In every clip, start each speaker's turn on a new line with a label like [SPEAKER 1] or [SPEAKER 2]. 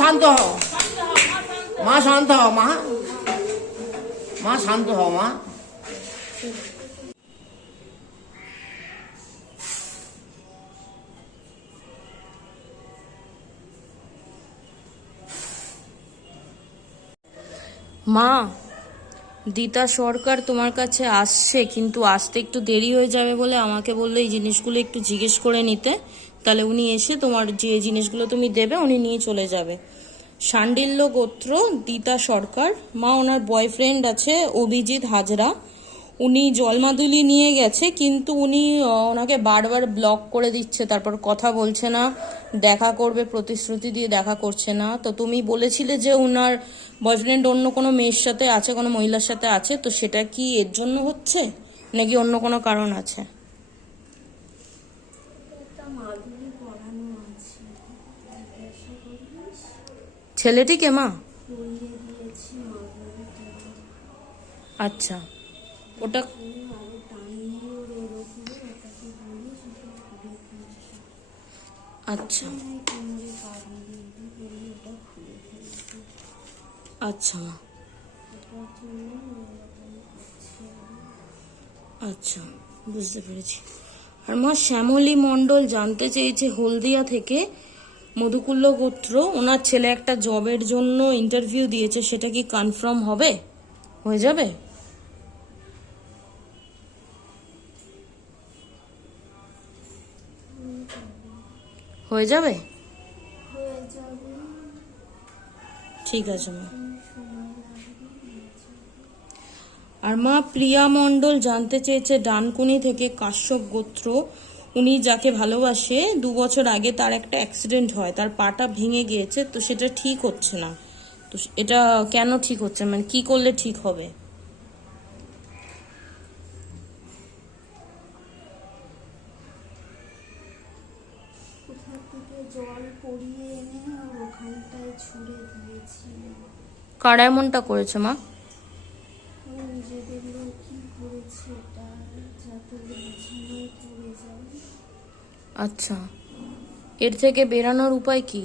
[SPEAKER 1] শান্ত হও। মা শান্ত হও, মা। মা শান্ত হও, মা।
[SPEAKER 2] মা, দিতা সরকার তোমার কাছে আসছে, কিন্তু আসতে একটু দেরি হয়ে যাবে বলে আমাকে বলল এই জিনিসগুলো একটু জিজ্ঞেস করে নিতে। তাহলে উনি এসে তোমার যে জিনিসগুলো তুমি দেবে উনি নিয়ে চলে যাবে। শান্ডিল্য গোত্র, দিতা সরকার, মা ওনার বয়ফ্রেন্ড আছে, অভিজিৎ হাজরা। উনি জলমাদুলি নিয়ে গেছে, কিন্তু উনি ওনাকে বারবার ব্লক করে দিচ্ছে, তারপর কথা বলছে না, দেখা করবে, প্রতিশ্রুতি দিয়ে দেখা করছে না। তো তুমি বলেছিলে যে ওনার বয়ফ্রেন্ড অন্য কোনো মেয়ের সাথে আছে, কোনো মহিলার সাথে আছে, তো সেটা কি এর জন্য হচ্ছে? নাকি অন্য কোনো কারণ আছে
[SPEAKER 3] একটা মাদুলি পরানো আছে জিজ্ঞাসা করিস
[SPEAKER 2] ছেলেটিকে, মা? আচ্ছা। ওটা আচ্ছা। আচ্ছা মা। আচ্ছা বুঝতে পেরেছি। আর মা, শ্যামলী মণ্ডল জানতে চেয়েছে হলদিয়া থেকে মধুকুল্ল গোত্র, ওনার ছেলে একটা জবের জন্য ইন্টারভিউ দিয়েছে, সেটা কি কনফার্ম হবে? হয়ে যাবে? হয়ে যাবে? ঠিক আছে, মা। আর মা, প্রিয়া মণ্ডল জানতে চেয়েছে ডানকুনি থেকে কাশ্যপ গোত্র উনি যাকে ভালোবাসে দু বছর আগে তার একটা অ্যাক্সিডেন্ট হয় তার পাটা ভেঙে গিয়েছে তো সেটা ঠিক হচ্ছে না। তো এটা কেন ঠিক হচ্ছে? মানে কি করলে ঠিক হবে? কারা এমনটা করেছে মা
[SPEAKER 3] ও নিজেদের লোক কি করেছে এটা যাতে বিছানায় পড়ে যায়
[SPEAKER 2] আচ্ছা। এর থেকে বেরানোর উপায় কি?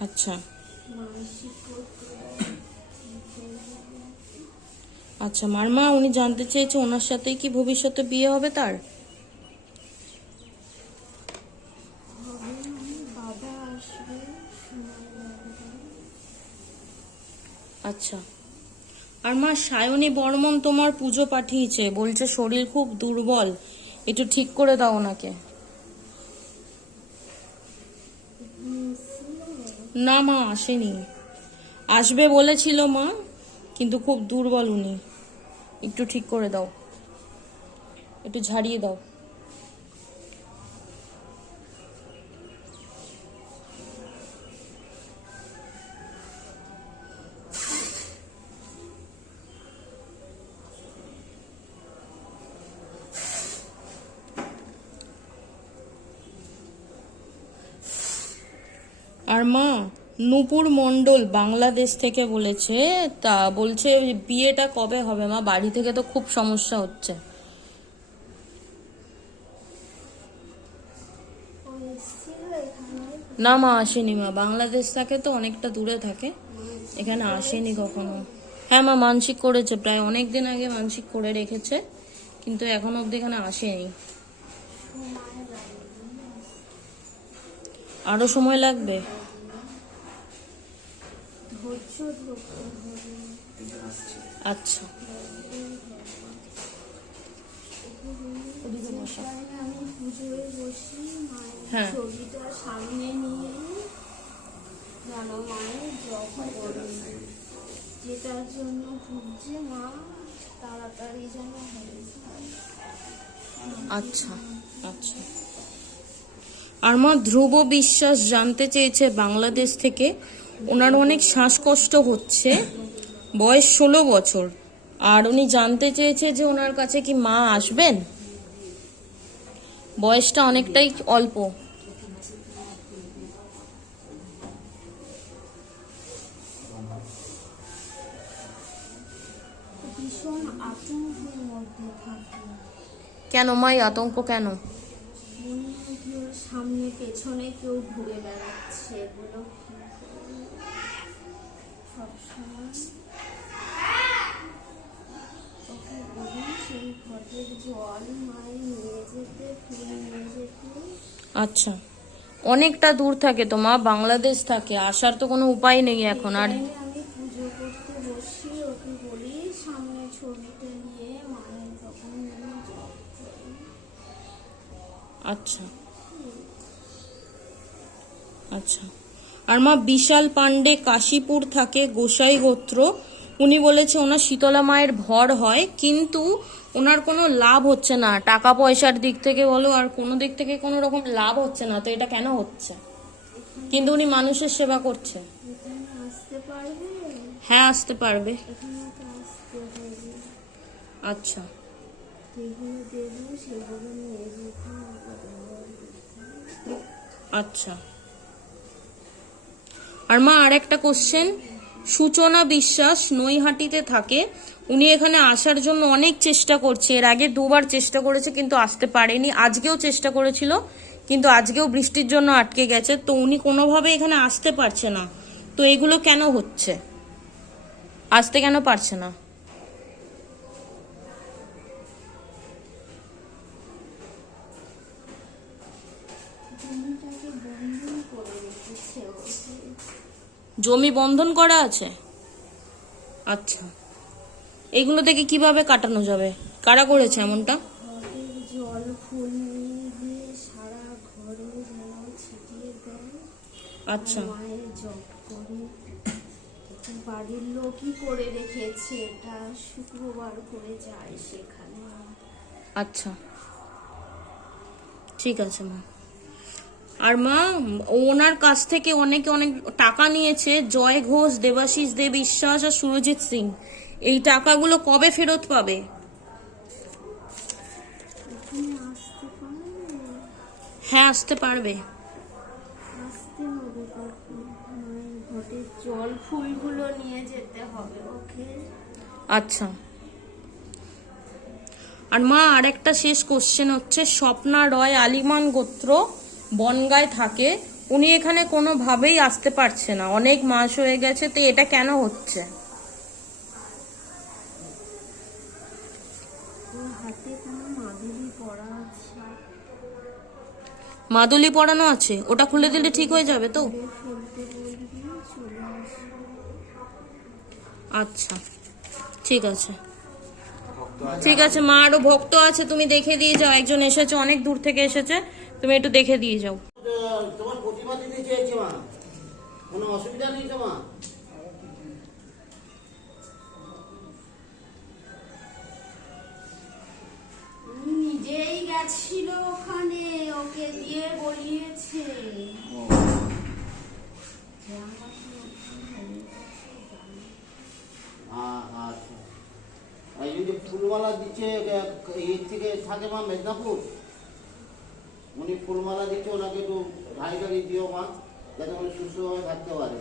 [SPEAKER 2] আচ্ছা? আচ্ছা মার মা উনি জানতে চেয়েছে ওনার সাথেই কি ভবিষ্যতে বিয়ে হবে তার? আচ্ছা। আর মা সায়নী বর্মন তোমার পুজো পাঠিয়েছে। বলছে, শরীর খুব দুর্বল। একটু ঠিক করে দাও ওনাকে। না মা, আসেনি। আসবে বলেছিল মা, কিন্তু খুব দুর্বল উনি। একটু ঠিক করে দাও। একটু ঝাড়িয়ে দাও আর মা নূপুর মণ্ডল বাংলাদেশ থেকে বলেছে, তা বলছে বিয়েটা কবে হবে মা? বাড়ি থেকে তো খুব সমস্যা হচ্ছে। না মা, আসেনি মা। বাংলাদেশ থাকে তো, অনেকটা দূরে থাকে। এখানে আসেনি কখনো। হ্যাঁ মা, মানসিক করেছে। প্রায় অনেক দিন আগে মানসিক করে রেখেছে, কিন্তু এখন অব্দি এখানে আসেনি। আরও সময় লাগবে?
[SPEAKER 3] ধৈর্য ছবিটা সামনে নিয়ে যেটার জন্য ভুগছে মা তাড়াতাড়ি যেন
[SPEAKER 2] আচ্ছা আচ্ছা। আর মা ধ্রুব বিশ্বাস জানতে চেয়েছে বাংলাদেশ থেকে ওনার অনেক শ্বাসকষ্ট হচ্ছে। বয়স ষোলো বছর। আর উনি জানতে চেয়েছে যে ওনার কাছে কি মা আসবেন? বয়সটা অনেকটাই অল্প। কেন মাই আতঙ্ক কেন?
[SPEAKER 3] সামনে পেছনে কেউ ঘুরে বেড়াচ্ছে এগুলো ওকে বলি সেই ঘটের জল মায়ের নিয়ে যেতে ফিরে নিয়ে যেতে
[SPEAKER 2] আচ্ছা। অনেকটা দূর থাকে তো মা বাংলাদেশ থাকে। আসার তো কোনো উপায় নেই এখন আর
[SPEAKER 3] আমি পুজো করতে বসি ওকে বলি সামনে ছবিটা নিয়ে মায়ের তখন যেন জপ করে।
[SPEAKER 2] আচ্ছা। আচ্ছা। আর মা বিশাল পান্ডে কাশীপুর থাকে গোসাই গোত্র। উনি বলেছে, ওনার শীতলা মায়ের ভর হয়, কিন্তু ওনার কোনো লাভ হচ্ছে না। টাকা পয়সার দিক থেকে বলো, আর কোনো দিক থেকে কোনো রকম লাভ হচ্ছে না। তো এটা কেন হচ্ছে? কিন্তু উনি মানুষের সেবা করছে হ্যাঁ আসতে পারবে। আচ্ছা। আচ্ছা। আর মা আর একটা কোশ্চেন সূচনা বিশ্বাস নৈহাটিতে থাকে। উনি এখানে আসার জন্য অনেক চেষ্টা করছে। এর আগে দুবার চেষ্টা করেছে, কিন্তু আসতে পারেনি। আজকেও চেষ্টা করেছিল, কিন্তু আজকেও বৃষ্টির জন্য আটকে গেছে। তো উনি কোনোভাবে এখানে আসতে পারছে না। তো এগুলো কেন হচ্ছে? আসতে কেন পারছে না? জমি বন্ধন করা আছে? আচ্ছা। এগুলো থেকে কীভাবে কাটানো যাবে? কারা করেছে এমনটা? আচ্ছা।
[SPEAKER 3] করে বাড়ির লোকই করে রেখেছে এটা শুক্রবার করে যায় সেখানে
[SPEAKER 2] আচ্ছা। ঠিক আছে মা আর মা ওনার কাছ থেকে অনেকে অনেক টাকা নিয়েছে জয় ঘোষ দেবাশিস দে বিশ্বাস আর সুরজিৎ সিং। এই টাকাগুলো কবে ফেরত পাবে? হ্যাঁ আসতে পারবে।
[SPEAKER 3] জল ফুলগুলো নিয়ে যেতে হবে ওকে?
[SPEAKER 2] আচ্ছা। আর মা আর একটা শেষ কোশ্চেন হচ্ছে স্বপ্না রয় আলিমান গোত্র বনগায় থাকে, উনি এখানে কোনোভাবেই আসতে পারছে না। অনেক মাস হয়ে গেছে, তো এটা কেন হচ্ছে?
[SPEAKER 3] মাদুলি পরা আছে?
[SPEAKER 2] ওটা খুলে দিলে ঠিক হয়ে যাবে তো? আচ্ছা ঠিক আছে। ঠিক আছে, মা আরও ভক্ত আছে, তুমি দেখে দিয়ে যাও। একজন এসেছে, অনেক দূর থেকে এসেছে। তুমি একটু দেখে দিয়ে যাও।
[SPEAKER 1] তোমার প্রতিভা দিতে চেয়েছি মা। কোনো অসুবিধা নেই তো মা?
[SPEAKER 3] নিজেই গেছিল ওখানে ওকে দিয়ে বলিয়েছে।
[SPEAKER 1] আচ্ছা। আর এই যে ফুলমালা দিচ্ছে এর থেকে থাকে মা মেদিনীপুর? ফুলমালা দিচ্ছে ওনাকে একটু গাড়ি গাড়ি দিও মা যাতে উনি সুস্থভাবে থাকতে পারে।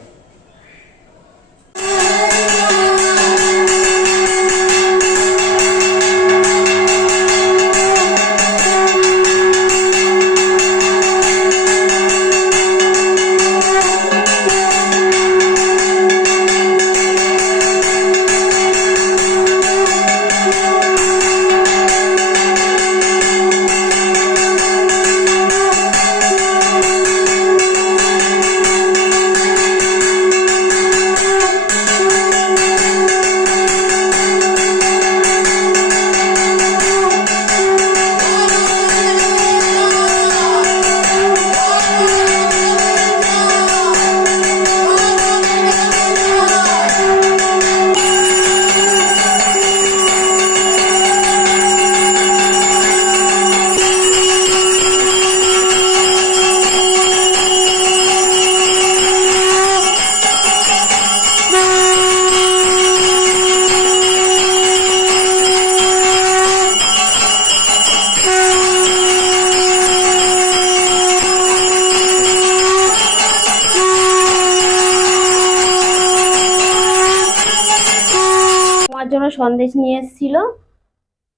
[SPEAKER 3] সন্দেশ নিয়ে এসেছিল।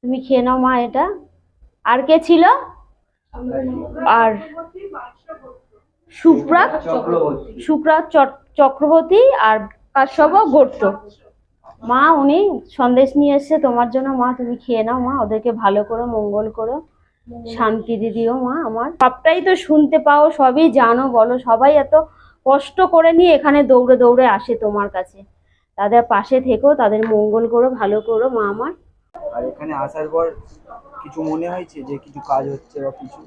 [SPEAKER 3] তুমি খেয়ে নাও মা এটা। আর কে ছিল?
[SPEAKER 4] আর সুপ্রাত সুপ্রাত চক্রবর্তী আর কাশ্যপ গর্ত মা উনি সন্দেশ নিয়ে এসছে তোমার জন্য। মা তুমি খেয়ে নাও মা ওদেরকে ভালো করো মঙ্গল করো শান্তি দিদিও মা আমার। সবটাই তো শুনতে পাও সবই জানো বলো। সবাই এত কষ্ট করে নিয়ে এখানে দৌড়ে দৌড়ে আসে তোমার কাছে। তাদের পাশে থেকো তাদের মঙ্গল করো ভালো করো মা আমার।
[SPEAKER 5] আর এখানে আসার পর কিছু মনে হয়েছে যে কিছু কাজ হচ্ছে বা কিছু?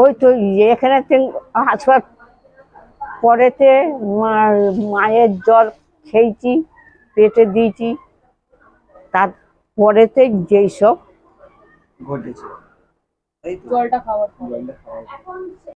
[SPEAKER 6] ওই তো এখানে হাসপাত পরেতে মায়ের জল খেয়েছি পেটে দিয়েছি। তারপরেতে যেই সব
[SPEAKER 5] ঘটেছে। জলটা খাওয়ার।